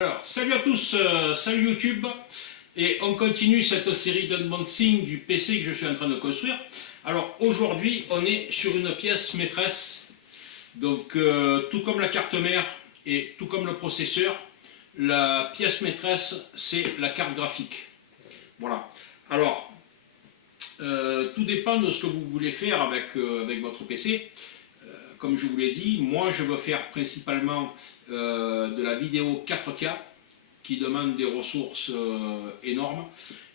Alors, salut à tous, salut YouTube, et on continue cette série d'unboxing du PC que je suis en train de construire. Alors aujourd'hui, on est sur une pièce maîtresse, donc tout comme la carte mère et tout comme le processeur, la pièce maîtresse c'est la carte graphique. Voilà. Alors, tout dépend de ce que vous voulez faire avec votre PC. Comme je vous l'ai dit, moi je veux faire principalement de la vidéo 4K qui demande des ressources énormes,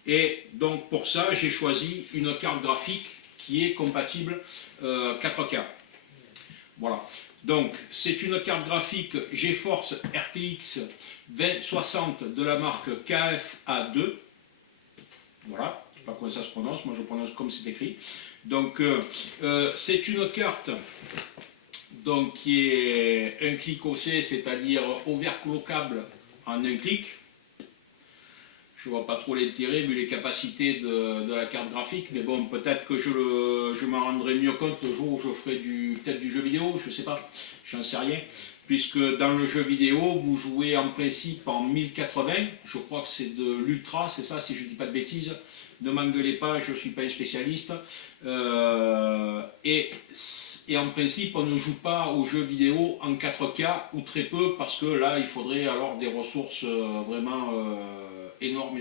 et donc pour ça j'ai choisi une carte graphique qui est compatible 4K. Voilà, donc c'est une carte graphique GeForce RTX 2060 de la marque KFA2. Voilà, je ne sais pas comment ça se prononce, moi je prononce comme c'est écrit. Donc c'est une carte donc, qui est un clic OC, c'est-à-dire overclockable en un clic. Je ne vois pas trop l'intérêt vu les capacités de la carte graphique, mais bon, peut-être que je m'en rendrai mieux compte le jour où je ferai peut-être du jeu vidéo, je ne sais pas, j'en sais rien. Puisque dans le jeu vidéo, vous jouez en principe en 1080, je crois que c'est de l'ultra, c'est ça si je ne dis pas de bêtises. Ne m'engueulez pas, je ne suis pas un spécialiste. Et en principe, on ne joue pas aux jeux vidéo en 4K ou très peu, parce que là, il faudrait alors des ressources vraiment énormes.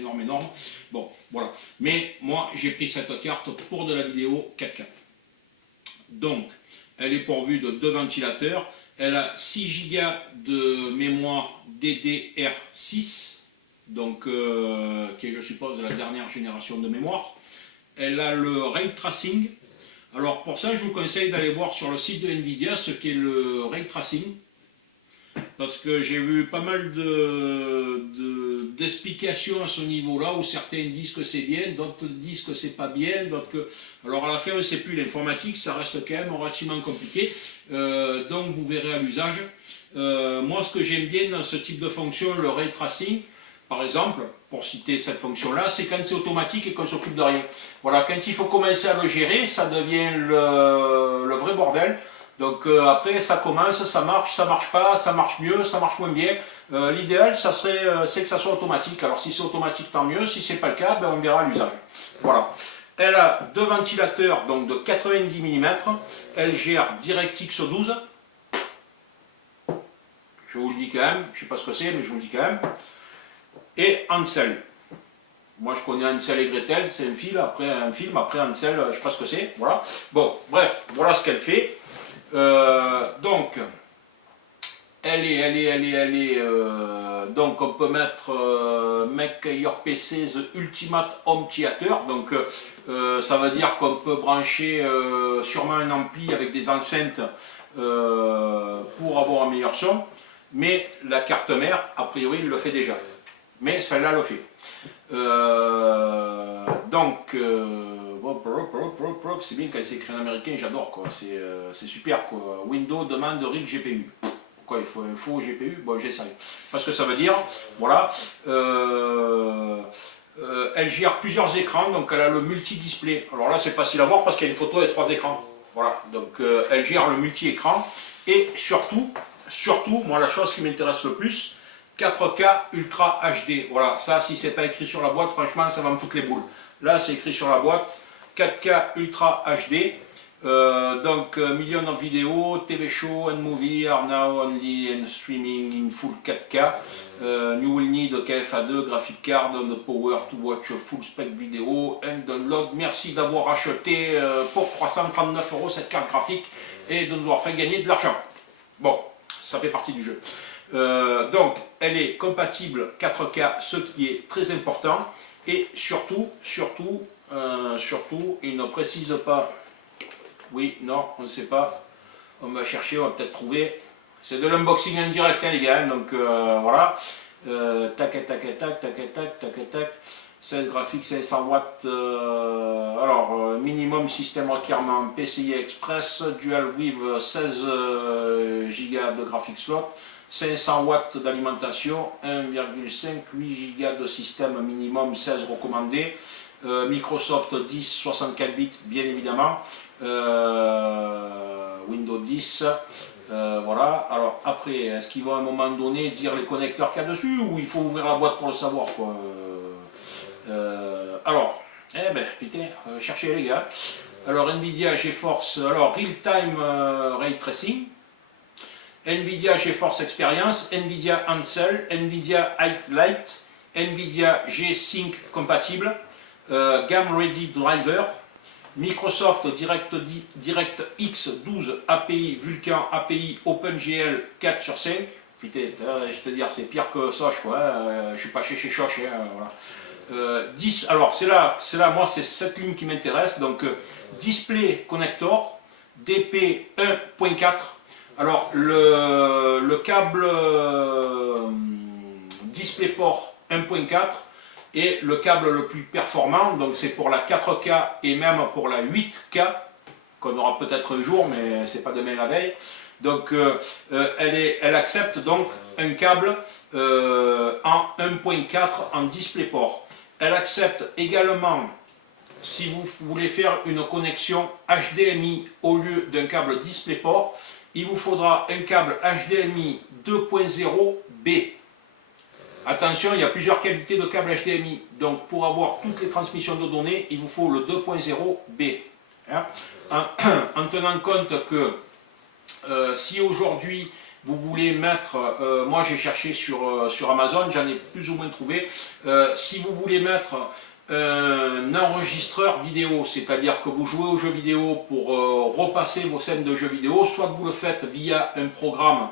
Bon, voilà. Mais moi, j'ai pris cette carte pour de la vidéo 4K. Donc, elle est pourvue de 2 ventilateurs. Elle a 6 Go de mémoire DDR6, donc qui est, je suppose, la dernière génération de mémoire. Elle a le Ray Tracing. Alors pour ça, je vous conseille d'aller voir sur le site de Nvidia ce qu'est le Ray Tracing, parce que j'ai vu pas mal d'explications à ce niveau-là, où certains disent que c'est bien, d'autres disent que c'est pas bien, d'autres que... Alors à la fin, on ne sait plus, l'informatique, ça reste quand même relativement compliqué, donc vous verrez à l'usage. Moi, ce que j'aime bien dans ce type de fonction, le Ray Tracing, par exemple, pour citer cette fonction-là, c'est quand c'est automatique et qu'on ne s'occupe de rien. Voilà, quand il faut commencer à le gérer, ça devient le vrai bordel. Donc après, ça commence, ça marche pas, ça marche mieux, ça marche moins bien. L'idéal, c'est que ça soit automatique. Alors si c'est automatique, tant mieux. Si ce n'est pas le cas, ben, on verra l'usage. Voilà. Elle a 2 ventilateurs donc de 90 mm. Elle gère DirectX 12. Je vous le dis quand même. Je ne sais pas ce que c'est, mais je vous le dis quand même. Et Ansel. Moi je connais Ansel et Gretel, c'est un film, après Ansel, je ne sais pas ce que c'est, voilà. Bon, bref, voilà ce qu'elle fait. Donc, donc on peut mettre Make Your PC the Ultimate Home Theater, donc ça veut dire qu'on peut brancher sûrement un ampli avec des enceintes pour avoir un meilleur son, mais la carte mère, a priori, le fait déjà. Mais celle-là le fait. Donc, c'est bien quand c'est écrit en américain, j'adore quoi, c'est super quoi. Windows demande RIG GPU. Pourquoi il faut un faux GPU? Bon, j'essaye. Parce que ça veut dire, voilà, elle gère plusieurs écrans, donc elle a le multi-display. Alors là, c'est facile à voir parce qu'il y a une photo et 3 écrans. Voilà, donc elle gère le multi-écran et surtout, moi la chose qui m'intéresse le plus, 4K Ultra HD. Voilà, ça si c'est pas écrit sur la boîte, franchement ça va me foutre les boules. Là c'est écrit sur la boîte, 4K Ultra HD. Donc millions de vidéos, TV show and movie are now only in streaming in full 4K. You will need a KFA2 graphic card and the power to watch a full spec video and download. Merci d'avoir acheté pour 339 € cette carte graphique et de nous avoir fait gagner de l'argent. Bon, ça fait partie du jeu. Donc elle est compatible 4K, ce qui est très important, et surtout il ne précise pas, oui, non, on ne sait pas, on va chercher, on va peut-être trouver, c'est de l'unboxing en direct hein, les gars, donc voilà, tac, 16 graphiques 500 watts, alors minimum système requirement PCI Express, Dual With 16 Go de graphics slot, 500 watts d'alimentation, 1,5, 8 Go de système minimum, 16 recommandé, Microsoft 10, 64 bits bien évidemment, Windows 10, voilà. Alors après, est-ce qu'il va à un moment donné dire les connecteurs qu'il y a dessus, ou il faut ouvrir la boîte pour le savoir, quoi. Alors, eh ben, putain, cherchez les gars. Alors Nvidia GeForce, alors Real Time Ray Tracing, Nvidia GeForce Experience, Nvidia Ansel, Nvidia Light, Nvidia G-Sync compatible, Game Ready Driver, Microsoft DirectX 12 API, Vulkan API, OpenGL 4 sur 5. Putain, je te dire, c'est pire que Soch, quoi. Je suis pas chez Soch, voilà. 10, alors c'est là, moi c'est cette ligne qui m'intéresse, donc Display Connector DP 1.4. Alors le câble DisplayPort 1.4 est le câble le plus performant, donc c'est pour la 4K et même pour la 8K, qu'on aura peut-être un jour, mais c'est pas demain la veille. Donc elle accepte donc un câble en 1.4 en DisplayPort. Elle accepte également, si vous voulez faire une connexion HDMI au lieu d'un câble DisplayPort, il vous faudra un câble HDMI 2.0B. Attention, il y a plusieurs qualités de câble HDMI. Donc pour avoir toutes les transmissions de données, il vous faut le 2.0B. Hein? En tenant compte que si aujourd'hui vous voulez mettre, moi j'ai cherché sur Amazon, j'en ai plus ou moins trouvé, si vous voulez mettre un enregistreur vidéo, c'est-à-dire que vous jouez aux jeux vidéo pour repasser vos scènes de jeux vidéo, soit vous le faites via un programme,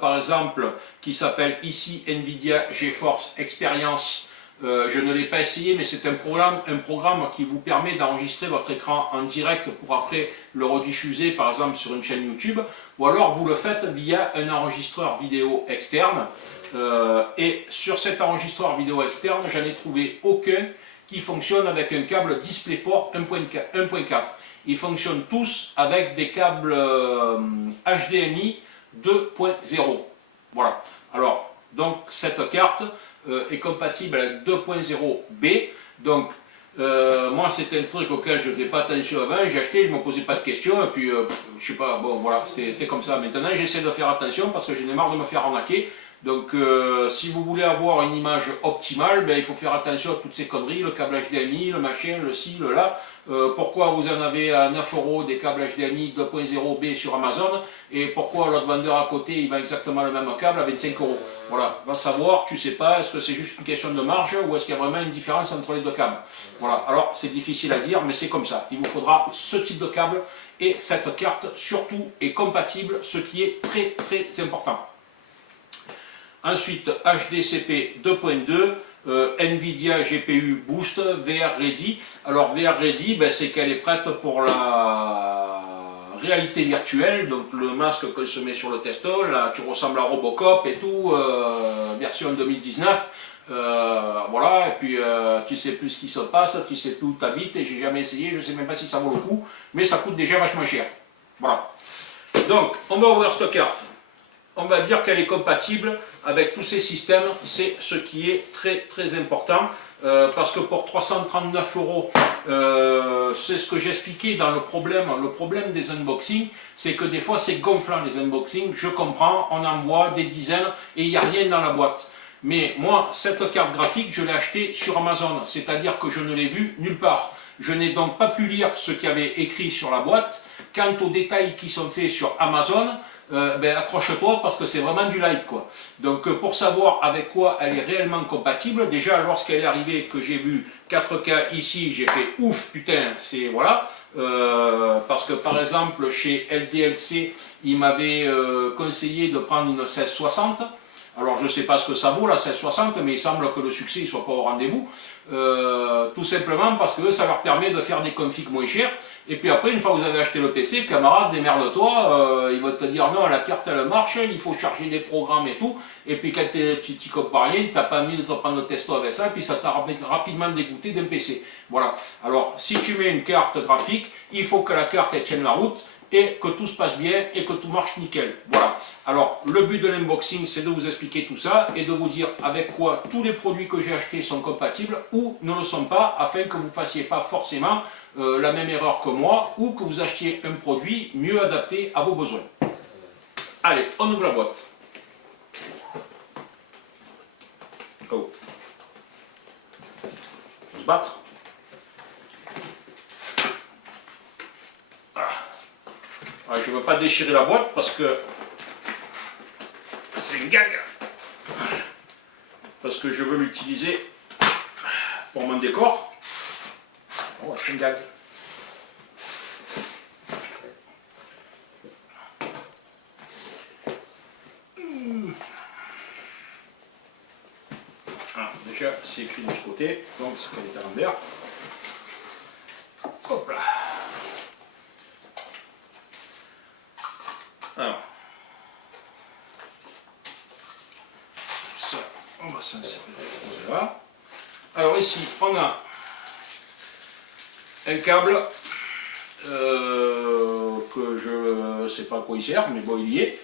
par exemple, qui s'appelle ici Nvidia GeForce Experience. Je ne l'ai pas essayé, mais c'est un programme qui vous permet d'enregistrer votre écran en direct pour après le rediffuser, par exemple, sur une chaîne YouTube, ou alors vous le faites via un enregistreur vidéo externe. Et sur cet enregistreur vidéo externe, j'en ai trouvé aucun qui fonctionne avec un câble DisplayPort 1.4. Ils fonctionnent tous avec des câbles HDMI 2.0. Voilà. Alors, donc cette carte est compatible avec 2.0B. Donc, moi, c'était un truc auquel je ne faisais pas attention avant. J'ai acheté, je ne me posais pas de questions. Et puis, je sais pas, bon, voilà, c'était comme ça. Maintenant, j'essaie de faire attention parce que j'en ai marre de me faire arnaquer. Donc, si vous voulez avoir une image optimale, ben, il faut faire attention à toutes ces conneries, le câble HDMI, le machin, le ci, le là. Pourquoi vous en avez à 9 € des câbles HDMI 2.0B sur Amazon, et pourquoi l'autre vendeur à côté il vend exactement le même câble à 25 €. Voilà, va savoir, tu sais pas, est-ce que c'est juste une question de marge ou est-ce qu'il y a vraiment une différence entre les deux câbles. Voilà, alors c'est difficile à dire, mais c'est comme ça. Il vous faudra ce type de câble et cette carte surtout est compatible, ce qui est très très important. Ensuite, HDCP 2.2, Nvidia GPU Boost VR Ready. Alors VR Ready, ben, c'est qu'elle est prête pour la réalité virtuelle, donc le masque que se met sur le testo, là tu ressembles à Robocop et tout, version 2019. Voilà, et puis tu sais plus ce qui se passe, tu sais plus où tu habites, et j'ai jamais essayé, je sais même pas si ça vaut le coup, mais ça coûte déjà vachement cher. Voilà. Donc, on va ouvrir cette carte. On va dire qu'elle est compatible avec tous ces systèmes, c'est ce qui est très très important, parce que pour 339 €, c'est ce que j'expliquais dans le problème des unboxings, c'est que des fois c'est gonflant les unboxings, je comprends, on en voit des dizaines et il n'y a rien dans la boîte. Mais moi, cette carte graphique, je l'ai achetée sur Amazon, c'est-à-dire que je ne l'ai vue nulle part. Je n'ai donc pas pu lire ce qu'il y avait écrit sur la boîte. Quant aux détails qui sont faits sur Amazon, ben accroche-toi parce que c'est vraiment du light, quoi. Donc pour savoir avec quoi elle est réellement compatible, déjà lorsqu'elle est arrivée que j'ai vu 4K ici, j'ai fait ouf, putain, c'est voilà. Parce que par exemple chez LDLC, il m'avait conseillé de prendre une 1660. Alors je ne sais pas ce que ça vaut la 1660, mais il semble que le succès ne soit pas au rendez-vous. Tout simplement parce que ça leur permet de faire des configs moins chers. Et puis après, une fois que vous avez acheté le PC, camarade, démerde-toi, ils vont te dire non, la carte elle marche, il faut charger des programmes et tout. Et puis quand tu n'y comprends rien, tu n'as pas envie de te prendre le testo avec ça, et puis ça t'a rapidement dégoûté d'un PC. Voilà. Alors si tu mets une carte graphique, il faut que la carte elle tienne la route. et que tout se passe bien et que tout marche nickel. Voilà. Alors, le but de l'unboxing, c'est de vous expliquer tout ça et de vous dire avec quoi tous les produits que j'ai achetés sont compatibles ou ne le sont pas, afin que vous ne fassiez pas forcément la même erreur que moi ou que vous achetiez un produit mieux adapté à vos besoins. Allez, on ouvre la boîte. Oh. On va se battre. Alors, je ne veux pas déchirer la boîte parce que c'est un gag. Parce que je veux l'utiliser pour mon décor. Oh, c'est un gag. Ah, déjà, c'est écrit de ce côté, donc c'est qu'elle est à l'envers. Hop là. Alors, ça, on va s'insérer là. Alors ici, on a un câble que je ne sais pas à quoi il sert, mais bon, il y est.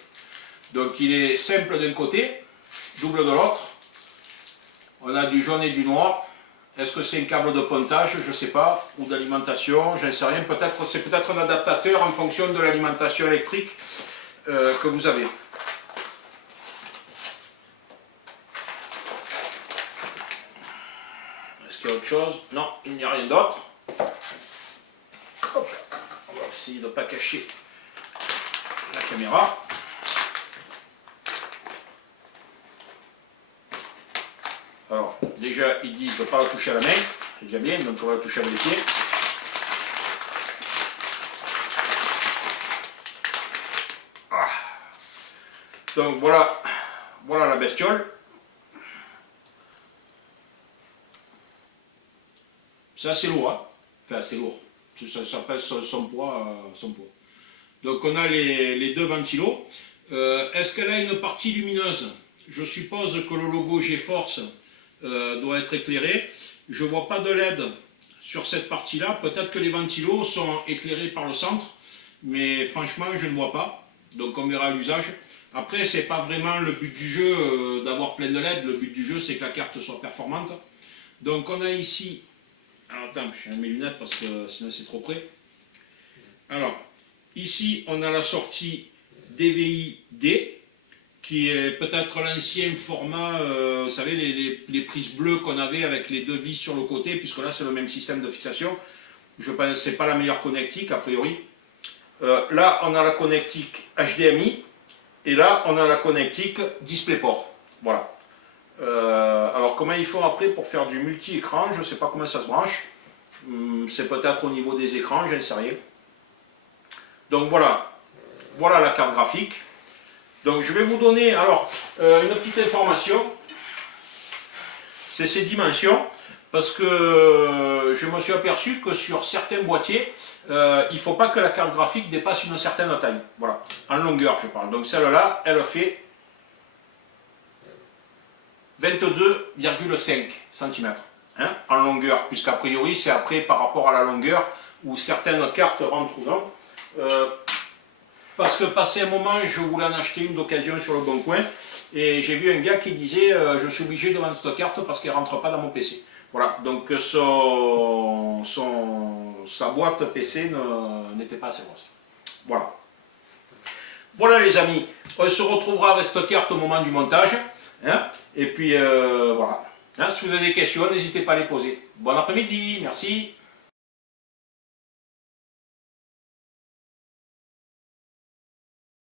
Donc il est simple d'un côté, double de l'autre. On a du jaune et du noir. Est-ce que c'est un câble de pontage? Je ne sais pas. Ou d'alimentation, je ne sais rien. C'est peut-être un adaptateur en fonction de l'alimentation électrique que vous avez. Est-ce qu'il y a autre chose? Non, il n'y a rien d'autre. On va essayer de ne pas cacher la caméra. Alors, déjà, ils disent de ne pas la toucher à la main. C'est déjà bien, donc on va la toucher avec les pieds. Donc voilà, voilà la bestiole. C'est assez lourd, hein. Enfin assez lourd. Ça pèse son poids, Donc on a les deux ventilos. Est-ce qu'elle a une partie lumineuse? Je suppose que le logo GeForce doit être éclairé. Je ne vois pas de LED sur cette partie-là. Peut-être que les ventilos sont éclairés par le centre, mais franchement je ne vois pas. Donc on verra l'usage. Après, c'est pas vraiment le but du jeu d'avoir plein de LED. Le but du jeu, c'est que la carte soit performante. Donc, on a ici... Alors, attends, je mets mes lunettes parce que sinon c'est trop près. Alors, ici, on a la sortie DVI-D, qui est peut-être l'ancien format, vous savez, les prises bleues qu'on avait avec les deux vis sur le côté, puisque là, c'est le même système de fixation. Je pense que ce n'est pas la meilleure connectique, a priori. Là, on a la connectique HDMI. Et là, on a la connectique DisplayPort. Voilà. Alors, comment ils font après pour faire du multi-écran? Je ne sais pas comment ça se branche. C'est peut-être au niveau des écrans, je ne sais rien. Donc voilà. Voilà la carte graphique. Donc je vais vous donner alors une petite information. C'est ses dimensions. Parce que je me suis aperçu que sur certains boîtiers, il ne faut pas que la carte graphique dépasse une certaine taille. Voilà, en longueur je parle. Donc celle-là, elle fait 22,5 cm en longueur, puisqu'a priori c'est après par rapport à la longueur où certaines cartes rentrent dedans. Parce que passé un moment, je voulais en acheter une d'occasion sur le bon coin et j'ai vu un gars qui disait je suis obligé de vendre cette carte parce qu'elle ne rentre pas dans mon PC. Voilà, donc sa boîte PC n'était pas assez grosse. Voilà. Voilà les amis, on se retrouvera avec cette carte au moment du montage. Hein, et puis voilà. Hein, si vous avez des questions, n'hésitez pas à les poser. Bon après-midi, merci.